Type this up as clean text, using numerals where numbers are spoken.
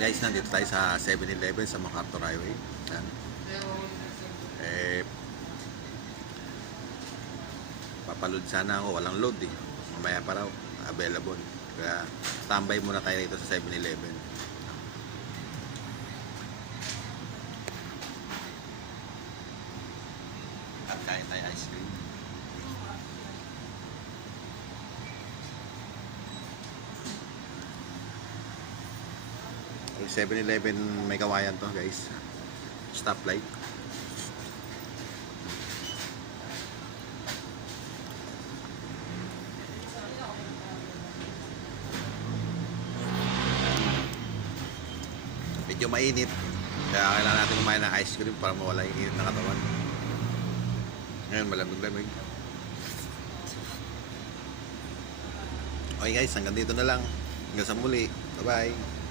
Guys, nandito tayo sa 7-Eleven sa MacArthur Highway. Yan. Papaload sana ako, walang load eh. Mamaya pa raw, available. Kaya tambay muna tayo dito sa 7-Eleven. At kain tayo ice cream. Yung 7-Eleven may kawayan to guys. Stoplight. Medyo mainit. Kaya kailangan natin kumain ng ice cream para mawala yung init ng katawan. Ngayon malamig-lamig. Okay guys, hanggang dito na lang. Hanggang sa muli. Bye bye.